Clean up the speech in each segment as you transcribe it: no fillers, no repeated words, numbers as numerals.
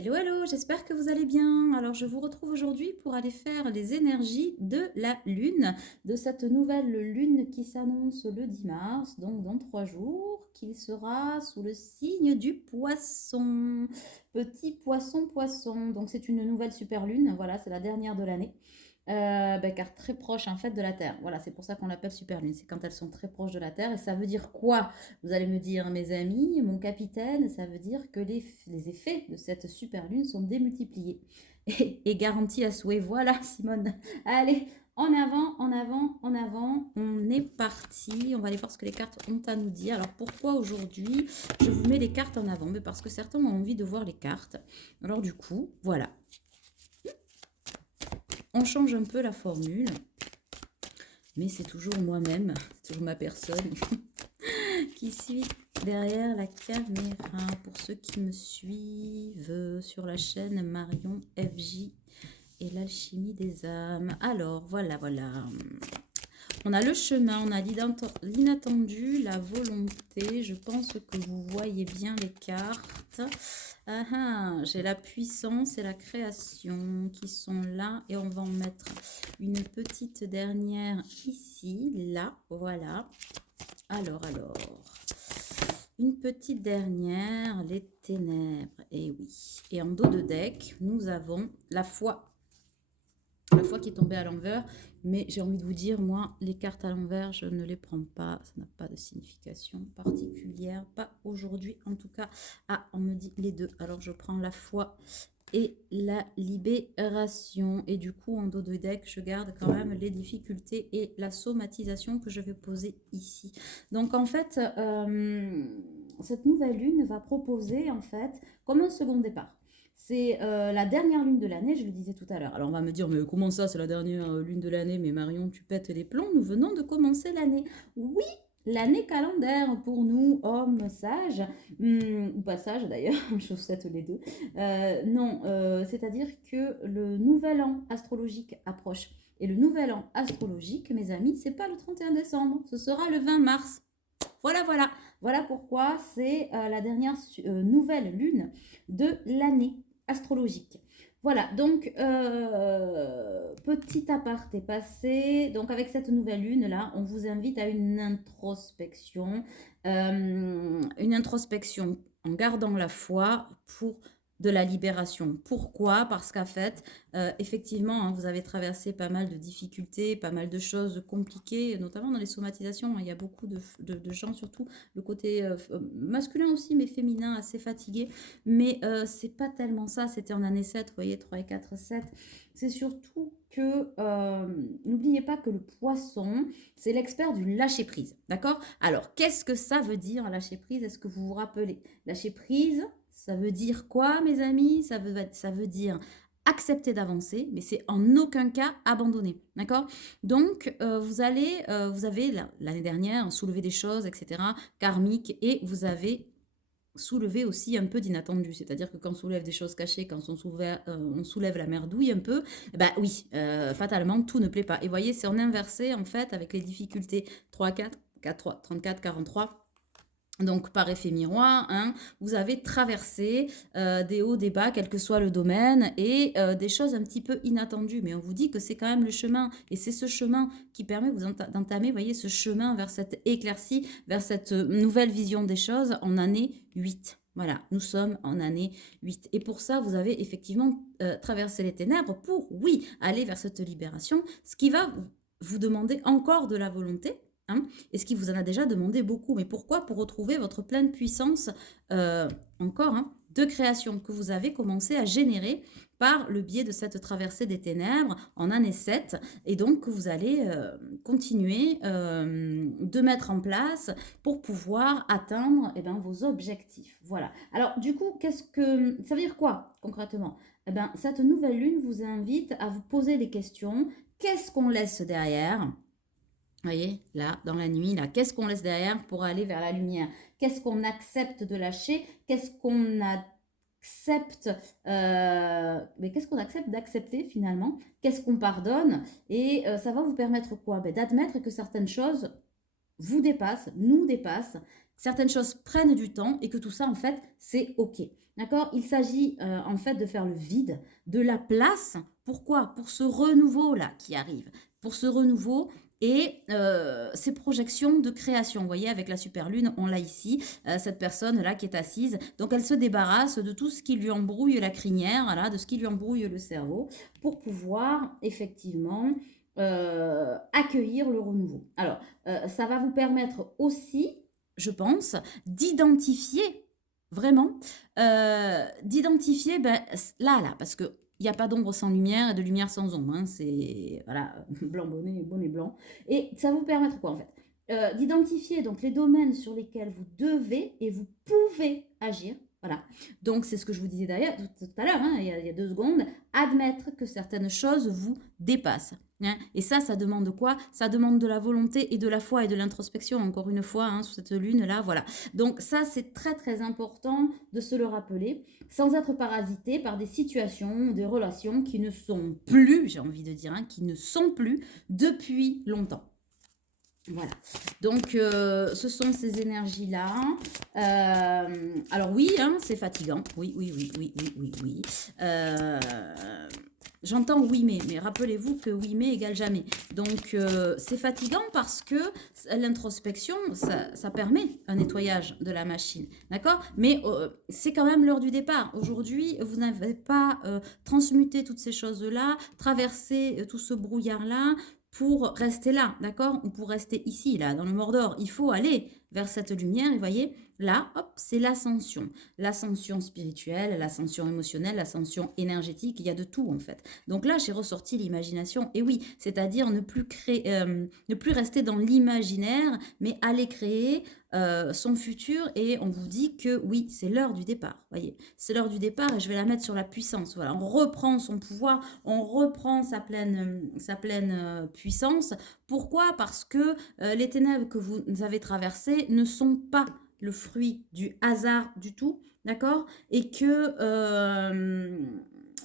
Hello, hello, j'espère que vous allez bien. Alors, je vous retrouve aujourd'hui pour aller faire les énergies de la Lune, de cette nouvelle Lune qui s'annonce le 10 mars, donc dans 3 jours, qu'il sera sous le signe du Poisson. Petit poisson, poisson. Donc, c'est une nouvelle super Lune, voilà, c'est la dernière de l'année. Car très proche en fait de la Terre. Voilà, c'est pour ça qu'on l'appelle super lune. C'est quand elles sont très proches de la Terre. Et ça veut dire quoi? Vous allez me dire, mes amis, mon capitaine, ça veut dire que les effets de cette super lune sont démultipliés et garantis à souhait. Voilà, Simone. Allez, en avant, en avant, en avant. On est parti. On va aller voir ce que les cartes ont à nous dire. Alors, pourquoi aujourd'hui je vous mets les cartes en avant? Mais parce que certains ont envie de voir les cartes. Alors, du coup, voilà. On change un peu la formule, mais c'est toujours moi-même, c'est toujours ma personne qui suis derrière la caméra. Pour ceux qui me suivent sur la chaîne Marion FJ et l'alchimie des âmes. Alors, voilà. On a le chemin, on a l'inattendu, la volonté. Je pense que vous voyez bien les cartes. Ah, ah, j'ai la puissance et la création qui sont là. Et on va en mettre une petite dernière ici, là, voilà. Alors. Une petite dernière, les ténèbres. Et oui. Et en dos de deck, nous avons la foi. La foi qui est tombée à l'envers, mais j'ai envie de vous dire, moi, les cartes à l'envers, je ne les prends pas, ça n'a pas de signification particulière, pas aujourd'hui en tout cas. Ah, on me dit les deux, alors je prends la foi et la libération, et du coup en dos de deck, je garde quand même les difficultés et la somatisation que je vais poser ici. Donc en fait, cette nouvelle lune va proposer en fait comme un second départ. C'est la dernière lune de l'année, je le disais tout à l'heure. Alors on va me dire, mais comment ça, c'est la dernière lune de l'année? Mais Marion, tu pètes les plombs, nous venons de commencer l'année. Oui, l'année calendaire pour nous, hommes sages, ou pas sages d'ailleurs, chaussettes les deux. Non, c'est-à-dire que le nouvel an astrologique approche. Et le nouvel an astrologique, mes amis, c'est pas le 31 décembre, ce sera le 20 mars. Voilà. Voilà pourquoi c'est la dernière nouvelle lune de l'année astrologique. Voilà, donc petit aparté passé. Donc avec cette nouvelle lune là, on vous invite à une introspection en gardant la foi pour de la libération. Pourquoi? Parce qu'en fait, effectivement, hein, vous avez traversé pas mal de difficultés, pas mal de choses compliquées, notamment dans les somatisations. Hein, il y a beaucoup de gens, surtout le côté masculin aussi, mais féminin, assez fatigué. Mais c'est pas tellement ça. C'était en année 7, vous voyez, 3 et 4, 7. C'est surtout que n'oubliez pas que le poisson, c'est l'expert du lâcher-prise. D'accord? Alors, qu'est-ce que ça veut dire, lâcher-prise? Est-ce que vous vous rappelez? Lâcher-prise, ça veut dire quoi, mes amis? Ça veut dire accepter d'avancer, mais c'est en aucun cas abandonner. D'accord? Donc, vous avez l'année dernière soulevé des choses, etc., karmiques, et vous avez soulevé aussi un peu d'inattendu. C'est-à-dire que quand on soulève des choses cachées, quand on soulève la merdouille un peu, bah oui, fatalement, tout ne plaît pas. Et vous voyez, c'est en inversé, en fait, avec les difficultés 3, 4, 4, 3, 34, 43. Donc, par effet miroir, hein, vous avez traversé des hauts, des bas, quel que soit le domaine, et des choses un petit peu inattendues. Mais on vous dit que c'est quand même le chemin, et c'est ce chemin qui permet d'entamer, vous voyez, ce chemin vers cette éclaircie, vers cette nouvelle vision des choses en année 8. Voilà, nous sommes en année 8. Et pour ça, vous avez effectivement traversé les ténèbres pour, oui, aller vers cette libération, ce qui va vous demander encore de la volonté, hein, et ce qui vous en a déjà demandé beaucoup. Mais pourquoi? Pour retrouver votre pleine puissance, encore, hein, de création que vous avez commencé à générer par le biais de cette traversée des ténèbres en année 7. Et donc, que vous allez continuer de mettre en place pour pouvoir atteindre vos objectifs. Voilà. Alors, du coup, ça veut dire quoi concrètement? Cette nouvelle lune vous invite à vous poser des questions. Qu'est-ce qu'on laisse derrière? Vous voyez, là, dans la nuit, là, qu'est-ce qu'on laisse derrière pour aller vers la lumière? Qu'est-ce qu'on accepte de lâcher? Qu'est-ce qu'on accepte mais qu'est-ce qu'on accepte d'accepter finalement? Qu'est-ce qu'on pardonne? Et ça va vous permettre quoi? D'admettre que certaines choses vous dépassent, nous dépassent, certaines choses prennent du temps et que tout ça, en fait, c'est OK. d'accord? Il s'agit en fait de faire le vide, de la place. Pourquoi? Pour ce renouveau-là qui arrive. Pour ce renouveau et ces projections de création. Vous voyez, avec la super lune, on l'a ici, cette personne-là qui est assise. Donc, elle se débarrasse de tout ce qui lui embrouille la crinière, voilà, de ce qui lui embrouille le cerveau, pour pouvoir effectivement accueillir le renouveau. Alors, ça va vous permettre aussi, je pense, d'identifier vraiment, d'identifier, ben, là, parce que il n'y a pas d'ombre sans lumière et de lumière sans ombre. Hein, c'est, voilà, blanc bonnet, bonnet blanc. Et ça va vous permettre quoi en fait? D'identifier donc les domaines sur lesquels vous devez et vous pouvez agir. Voilà. Donc c'est ce que je vous disais d'ailleurs tout à l'heure, hein, il y a 2 secondes. Admettre que certaines choses vous dépassent. Hein. Et ça demande quoi? Ça demande de la volonté et de la foi et de l'introspection, encore une fois, hein, sous cette lune-là, voilà. Donc ça, c'est très très important de se le rappeler, sans être parasité par des situations, des relations qui ne sont plus, j'ai envie de dire, hein, qui ne sont plus depuis longtemps. Voilà, donc ce sont ces énergies-là. Alors oui, hein, c'est fatigant. Oui, oui, oui, oui, oui, oui, oui. J'entends oui, mais rappelez-vous que oui, mais égale jamais. Donc c'est fatigant parce que l'introspection, ça permet un nettoyage de la machine. D'accord? Mais c'est quand même l'heure du départ. Aujourd'hui, vous n'avez pas transmuté toutes ces choses-là, traversé tout ce brouillard-là pour rester là, d'accord? Ou pour rester ici, là, dans le Mordor. Il faut aller vers cette lumière, et vous voyez, là, hop, c'est l'ascension. L'ascension spirituelle, l'ascension émotionnelle, l'ascension énergétique, il y a de tout, en fait. Donc là, j'ai ressorti l'imagination, et oui, c'est-à-dire ne plus créer, ne plus rester dans l'imaginaire, mais aller créer son futur, et on vous dit que oui, c'est l'heure du départ, voyez, c'est l'heure du départ, et je vais la mettre sur la puissance, voilà, on reprend son pouvoir, on reprend sa pleine puissance. Pourquoi? Parce que les ténèbres que vous avez traversées ne sont pas le fruit du hasard du tout, d'accord? Et que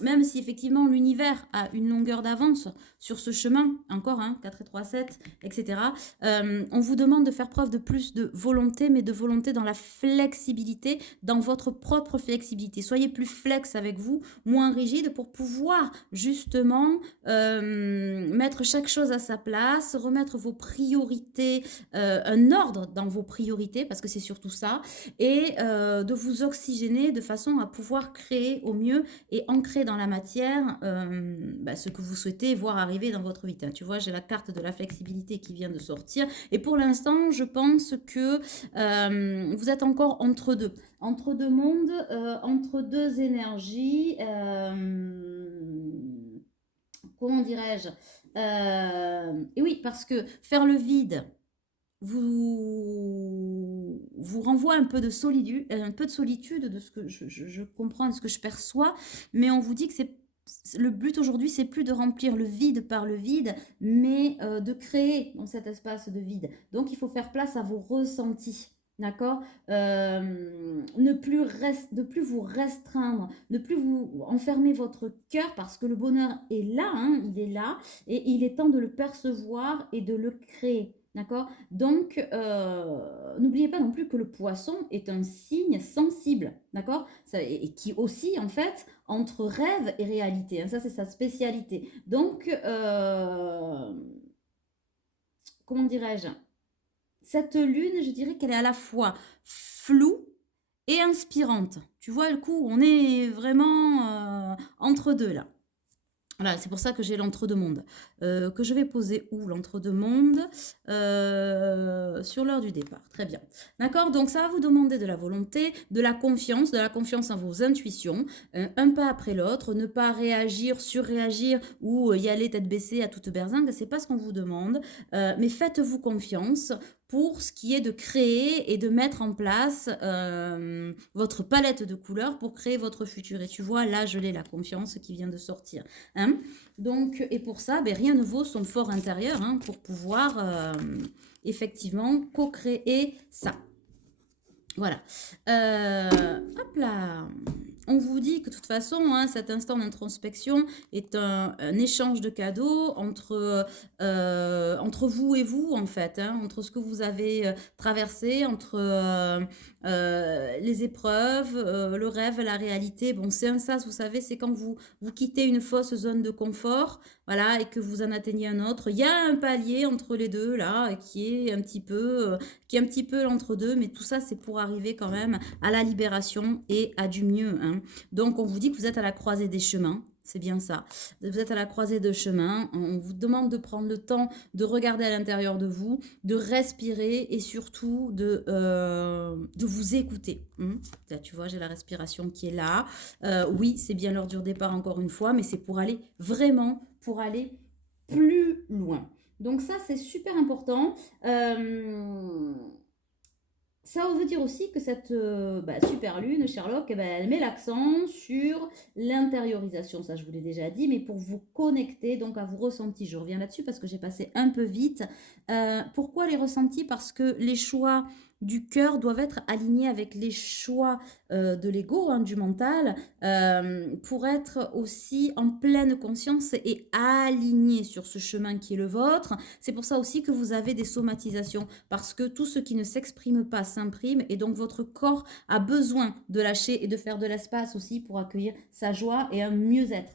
même si effectivement l'univers a une longueur d'avance sur ce chemin, encore, hein, 4 et 3, 7, etc., on vous demande de faire preuve de plus de volonté, mais de volonté dans la flexibilité, dans votre propre flexibilité. Soyez plus flex avec vous, moins rigide pour pouvoir justement mettre chaque chose à sa place, remettre vos priorités, un ordre dans vos priorités, parce que c'est surtout ça, et de vous oxygéner de façon à pouvoir créer au mieux et ancrer dans la matière ce que vous souhaitez voir arriver dans votre vie. Tu vois, j'ai la carte de la flexibilité qui vient de sortir, et pour l'instant, je pense que vous êtes encore entre deux mondes, entre deux énergies. Comment dirais-je? Et oui, parce que faire le vide vous renvoie un peu de solitude de ce que je comprends, de ce que je perçois, mais on vous dit que le but aujourd'hui, c'est plus de remplir le vide par le vide, mais de créer dans cet espace de vide. Donc, il faut faire place à vos ressentis. D'accord. Ne plus vous restreindre, ne plus vous enfermer votre cœur parce que le bonheur est là, hein, il est là, et il est temps de le percevoir et de le créer. D'accord. Donc, n'oubliez pas non plus que le poisson est un signe sensible. D'accord. Et qui aussi, en fait, entre rêve et réalité. Hein, ça, c'est sa spécialité. Donc, comment dirais-je? Cette lune, je dirais qu'elle est à la fois floue et inspirante. Tu vois le coup, on est vraiment entre deux là. Voilà, c'est pour ça que j'ai l'entre-deux-mondes. Que je vais poser où l'entre-deux-mondes? Sur l'heure du départ. Très bien. D'accord? Donc ça va vous demander de la volonté, de la confiance en vos intuitions, un pas après l'autre, ne pas réagir, surréagir ou y aller tête baissée à toute berzingue, c'est pas ce qu'on vous demande. Mais faites-vous confiance pour ce qui est de créer et de mettre en place votre palette de couleurs pour créer votre futur. Et tu vois, là, je l'ai, la confiance qui vient de sortir. Hein. Donc, et pour ça, ben, rien ne vaut son fort intérieur hein, pour pouvoir effectivement co-créer ça. Voilà. Hop là. on vous dit que de toute façon, hein, cet instant d'introspection est un échange de cadeaux entre vous et vous, en fait, hein, entre ce que vous avez traversé, entre les épreuves, le rêve, la réalité. Bon, c'est un sas, vous savez, c'est quand vous quittez une fausse zone de confort, voilà, et que vous en atteignez un autre. Il y a un palier entre les deux, là, qui est un petit peu l'entre-deux, mais tout ça, c'est pour arriver quand même à la libération et à du mieux, hein. Donc, on vous dit que vous êtes à la croisée des chemins. C'est bien ça. Vous êtes à la croisée de chemins. On vous demande de prendre le temps de regarder à l'intérieur de vous, de respirer et surtout de vous écouter. Là, tu vois, j'ai la respiration qui est là. Oui, c'est bien l'heure du départ encore une fois, mais c'est pour aller vraiment, pour aller plus loin. Donc ça, c'est super important. Ça veut dire aussi que cette super lune, Sherlock, eh ben, elle met l'accent sur l'intériorisation, ça je vous l'ai déjà dit, mais pour vous connecter donc à vos ressentis. Je reviens là-dessus parce que j'ai passé un peu vite. Pourquoi les ressentis? Parce que les choix du cœur doivent être alignés avec les choix de l'ego, hein, du mental, pour être aussi en pleine conscience et alignés sur ce chemin qui est le vôtre. C'est pour ça aussi que vous avez des somatisations, parce que tout ce qui ne s'exprime pas s'imprime, et donc votre corps a besoin de lâcher et de faire de l'espace aussi pour accueillir sa joie et un mieux-être.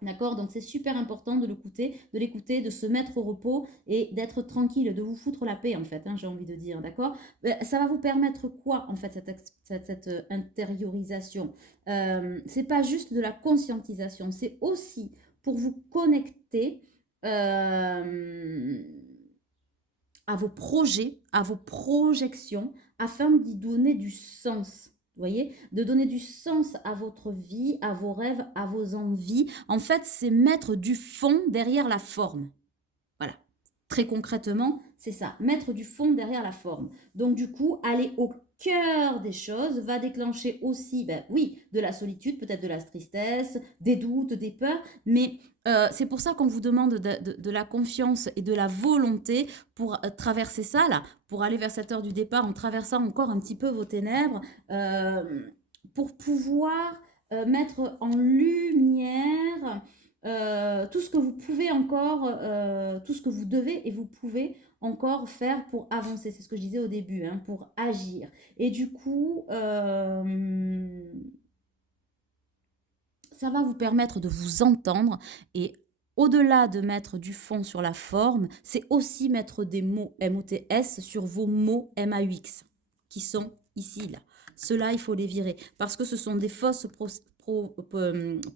D'accord? Donc c'est super important de l'écouter, de se mettre au repos et d'être tranquille, de vous foutre la paix en fait, hein, j'ai envie de dire, d'accord? Ça va vous permettre quoi en fait cette intériorisation? C'est pas juste de la conscientisation, c'est aussi pour vous connecter euh, à vos projets, à vos projections, afin d'y donner du sens. Vous voyez, de donner du sens à votre vie, à vos rêves, à vos envies. En fait, c'est mettre du fond derrière la forme. Voilà. Très concrètement, c'est ça, mettre du fond derrière la forme. Donc du coup, aller au cœur des choses va déclencher aussi, ben oui, de la solitude, peut-être de la tristesse, des doutes, des peurs, mais c'est pour ça qu'on vous demande de la confiance et de la volonté pour traverser ça, là, pour aller vers cette heure du départ en traversant encore un petit peu vos ténèbres, pour pouvoir mettre en lumière tout ce que vous pouvez encore, tout ce que vous devez et vous pouvez encore faire pour avancer. C'est ce que je disais au début, hein, pour agir. Et du coup, ça va vous permettre de vous entendre et au-delà de mettre du fond sur la forme, c'est aussi mettre des mots MOTS sur vos mots MAUX qui sont ici, là. Ceux-là, il faut les virer parce que ce sont des fausses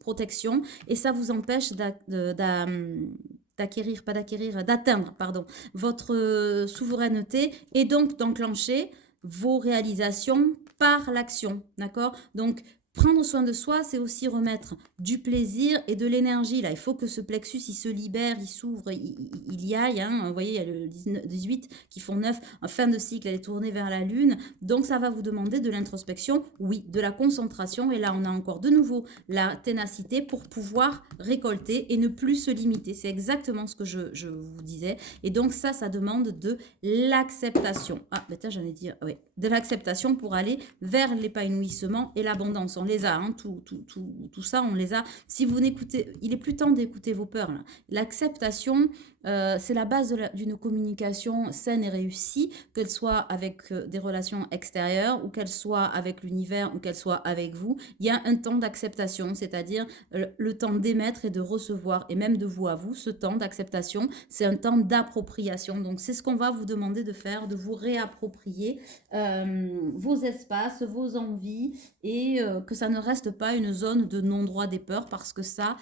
protections et ça vous empêche d'acquérir, pas d'acquérir, d'atteindre, pardon, votre souveraineté et donc d'enclencher vos réalisations par l'action, d'accord? Donc, prendre soin de soi, c'est aussi remettre du plaisir et de l'énergie. Là, il faut que ce plexus, il se libère, il s'ouvre, il y aille. Hein. Vous voyez, il y a le 18 qui font 9 en fin de cycle, elle est tournée vers la Lune. Donc, ça va vous demander de l'introspection, oui, de la concentration. Et là, on a encore de nouveau la ténacité pour pouvoir récolter et ne plus se limiter. C'est exactement ce que je vous disais. Et donc, ça demande de l'acceptation. Ah, ben, j'en ai dit, oui, de l'acceptation pour aller vers l'épanouissement et l'abondance. On les a, hein, tout ça, on les a. Si vous n'écoutez, il est plus temps d'écouter vos peurs. L'acceptation, c'est la base d'une communication saine et réussie, qu'elle soit avec des relations extérieures ou qu'elle soit avec l'univers ou qu'elle soit avec vous. Il y a un temps d'acceptation, c'est-à-dire le temps d'émettre et de recevoir, et même de vous à vous. Ce temps d'acceptation, c'est un temps d'appropriation. Donc, c'est ce qu'on va vous demander de faire, de vous réapproprier vos espaces, vos envies, et que ça ne reste pas une zone de non-droit des peurs, parce que ça,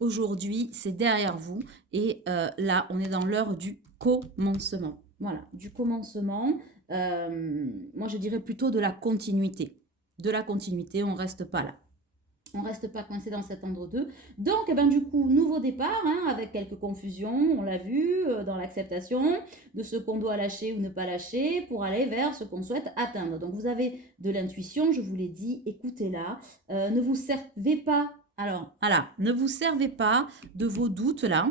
aujourd'hui, c'est derrière vous. Et là, on est dans l'heure du commencement. Voilà, du commencement. Moi, je dirais plutôt de la continuité. De la continuité, on ne reste pas là. On ne reste pas coincé dans cet entre-deux. Donc, eh ben, du coup, nouveau départ, hein, avec quelques confusions, on l'a vu, dans l'acceptation de ce qu'on doit lâcher ou ne pas lâcher pour aller vers ce qu'on souhaite atteindre. Donc, vous avez de l'intuition, je vous l'ai dit, écoutez-la. Ne vous servez pas, alors, voilà, ne vous servez pas de vos doutes là.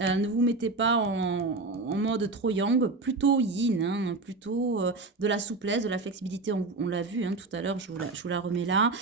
Ne vous mettez pas en mode trop yang, plutôt yin, hein, plutôt de la souplesse, de la flexibilité, on l'a vu hein, tout à l'heure, je vous la remets là,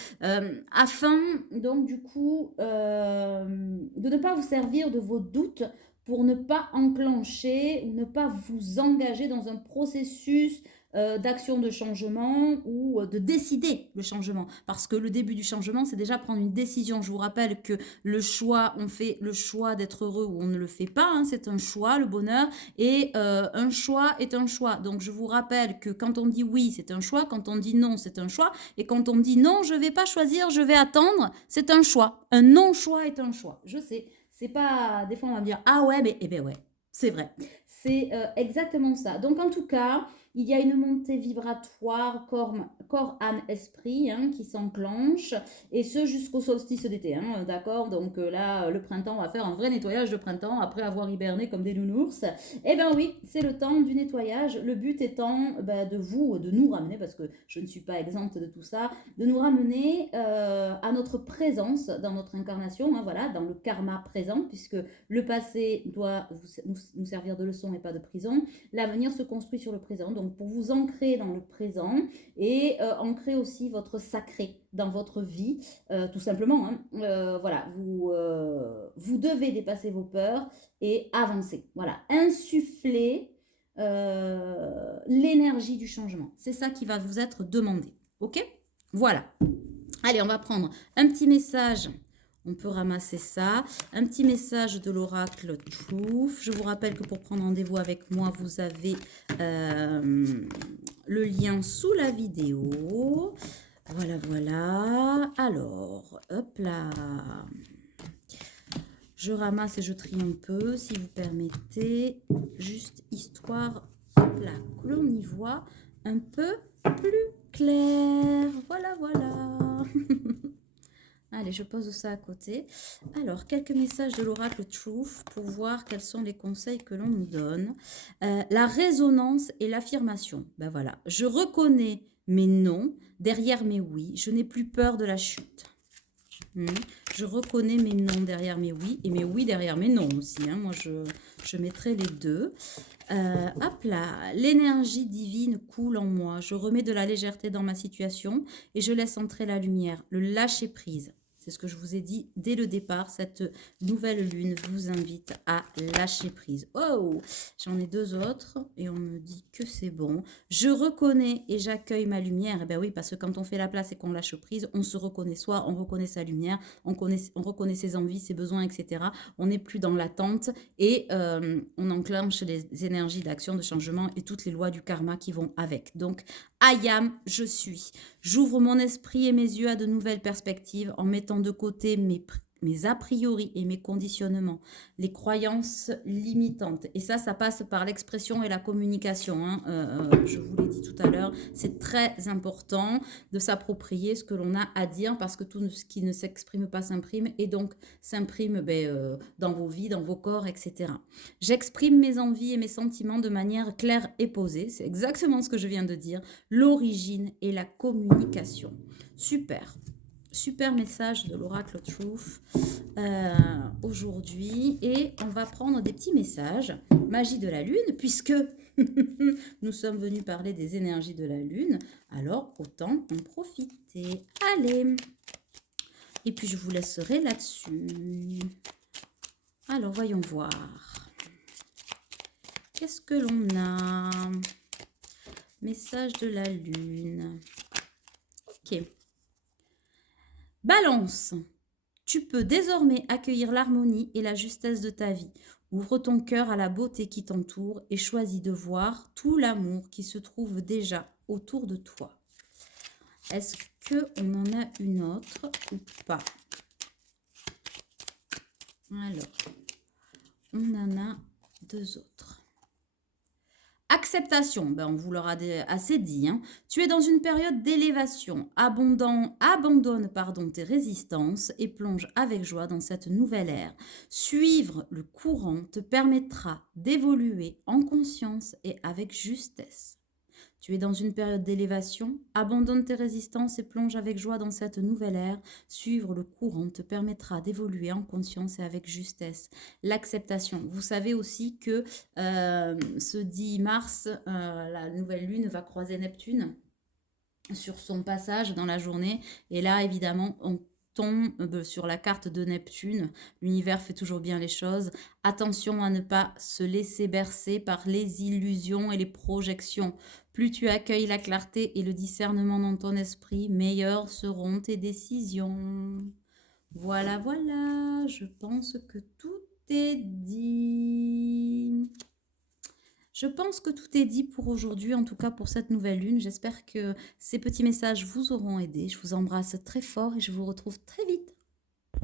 afin donc du coup de ne pas vous servir de vos doutes pour ne pas enclencher ou ne pas vous engager dans un processus d'action de changement ou de décider le changement. Parce que le début du changement, c'est déjà prendre une décision. Je vous rappelle que le choix, on fait le choix d'être heureux ou on ne le fait pas. Hein, c'est un choix, le bonheur. Et un choix est un choix. Donc je vous rappelle que quand on dit oui, c'est un choix. Quand on dit non, c'est un choix. Et quand on dit non, je ne vais pas choisir, je vais attendre, c'est un choix. Un non-choix est un choix. Je sais. C'est pas. Des fois, on va me dire ah ouais, mais eh ben ouais, c'est vrai. C'est exactement ça. Donc en tout cas, il y a une montée vibratoire corps âme, esprit hein, qui s'enclenche, et ce jusqu'au solstice d'été. Hein, d'accord. Donc là, le printemps, on va faire un vrai nettoyage de printemps après avoir hiberné comme des nounours. Eh bien oui, c'est le temps du nettoyage. Le but étant de nous ramener, parce que je ne suis pas exempte de tout ça, de nous ramener à notre présence dans notre incarnation, hein, voilà, dans le karma présent, puisque le passé doit nous servir de leçon et pas de prison. L'avenir se construit sur le présent. Donc pour vous ancrer dans le présent et ancrer aussi votre sacré dans votre vie, tout simplement. Hein. Voilà, vous devez dépasser vos peurs et avancer. Voilà, insuffler l'énergie du changement. C'est ça qui va vous être demandé. Ok? Voilà. Allez, on va prendre un petit message. On peut ramasser ça. Un petit message de l'oracle Truth. Je vous rappelle que pour prendre rendez-vous avec moi, vous avez le lien sous la vidéo. Voilà, voilà. Alors, hop là. Je ramasse et je trie un peu, si vous permettez. Juste histoire, hop là, que l'on y voit un peu plus clair. Voilà, voilà. Allez, je pose ça à côté. Alors, quelques messages de l'oracle Truth pour voir quels sont les conseils que l'on nous donne. La résonance et l'affirmation. Ben voilà, je reconnais mes non derrière mes oui. Je n'ai plus peur de la chute. Je reconnais mes non derrière mes oui et mes oui derrière mes non aussi. Hein. Moi, je mettrai les deux. Hop là, l'énergie divine coule en moi. Je remets de la légèreté dans ma situation et je laisse entrer la lumière, le lâcher prise. C'est ce que je vous ai dit dès le départ. Cette nouvelle lune vous invite à lâcher prise. Oh, j'en ai deux autres et on me dit que c'est bon. Je reconnais et j'accueille ma lumière. Eh bien oui, parce que quand on fait la place et qu'on lâche prise, on se reconnaît soi, on reconnaît sa lumière, on reconnaît ses envies, ses besoins, etc. On n'est plus dans l'attente et on enclenche les énergies d'action, de changement et toutes les lois du karma qui vont avec. Donc, I am, je suis. J'ouvre mon esprit et mes yeux à de nouvelles perspectives en mettant de côté mes a priori et mes conditionnements, les croyances limitantes. Et ça passe par l'expression et la communication. Hein. Je vous l'ai dit tout à l'heure, c'est très important de s'approprier ce que l'on a à dire parce que tout ce qui ne s'exprime pas s'imprime et donc s'imprime dans vos vies, dans vos corps, etc. J'exprime mes envies et mes sentiments de manière claire et posée. C'est exactement ce que je viens de dire. L'origine et la communication. Super. Super message de l'oracle Truth aujourd'hui. Et on va prendre des petits messages. Magie de la lune, puisque nous sommes venus parler des énergies de la lune. Alors, autant en profiter. Allez. Et puis, je vous laisserai là-dessus. Alors, voyons voir. Qu'est-ce que l'on a? Message de la lune. Ok. Balance. Tu peux désormais accueillir l'harmonie et la justesse de ta vie. Ouvre ton cœur à la beauté qui t'entoure et choisis de voir tout l'amour qui se trouve déjà autour de toi. Est-ce qu'on en a une autre ou pas? Alors, on en a deux autres. Acceptation, on vous l'aura assez dit. Hein. Tu es dans une période d'élévation. Abandonne tes résistances et plonge avec joie dans cette nouvelle ère. Suivre le courant te permettra d'évoluer en conscience et avec justesse. Tu es dans une période d'élévation. Abandonne tes résistances et plonge avec joie dans cette nouvelle ère. Suivre le courant te permettra d'évoluer en conscience et avec justesse. L'acceptation. Vous savez aussi que ce 10 mars, la nouvelle lune va croiser Neptune sur son passage dans la journée. Et là, évidemment, on tombe sur la carte de Neptune. L'univers fait toujours bien les choses. Attention à ne pas se laisser bercer par les illusions et les projections. Plus tu accueilles la clarté et le discernement dans ton esprit, meilleures seront tes décisions. Voilà, voilà, je pense que tout est dit. Je pense que tout est dit pour aujourd'hui, en tout cas pour cette nouvelle lune. J'espère que ces petits messages vous auront aidé. Je vous embrasse très fort et je vous retrouve très vite.